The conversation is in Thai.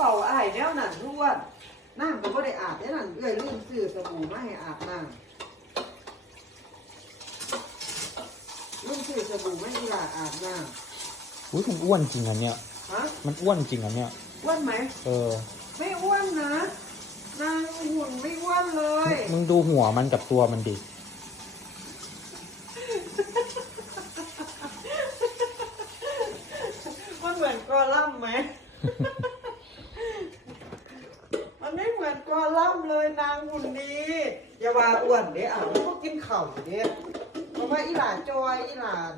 เป่าอ้ายแล้วนั่นทุกวันน้ำก็ไม่ได้อาบเนี่ยนั่นเอ้ยลืมซื้อสบู่มาให้อาบน้ำลืมซื้อสบู่ไม่ให้หลาอาบน้ำ อุ้ยมันอ้วนจริงอันเนี้ย ฮะ มันอ้วนจริงอันเนี้ย อ้วนไหม ไม่อ้วนนะนางหุ่นไม่อ้วนเลย มึงดูหัวมันกับตัวมันดิ มันเหมือนกอลัมน์ไหม มันไม่เหมือนกอลัมน์เลยนางหุ่นดีอย่าว่าอ้วนเด้อ่ะมันก็กินเข่าเด้เพราะว่าอีหลานจอยอีหลาน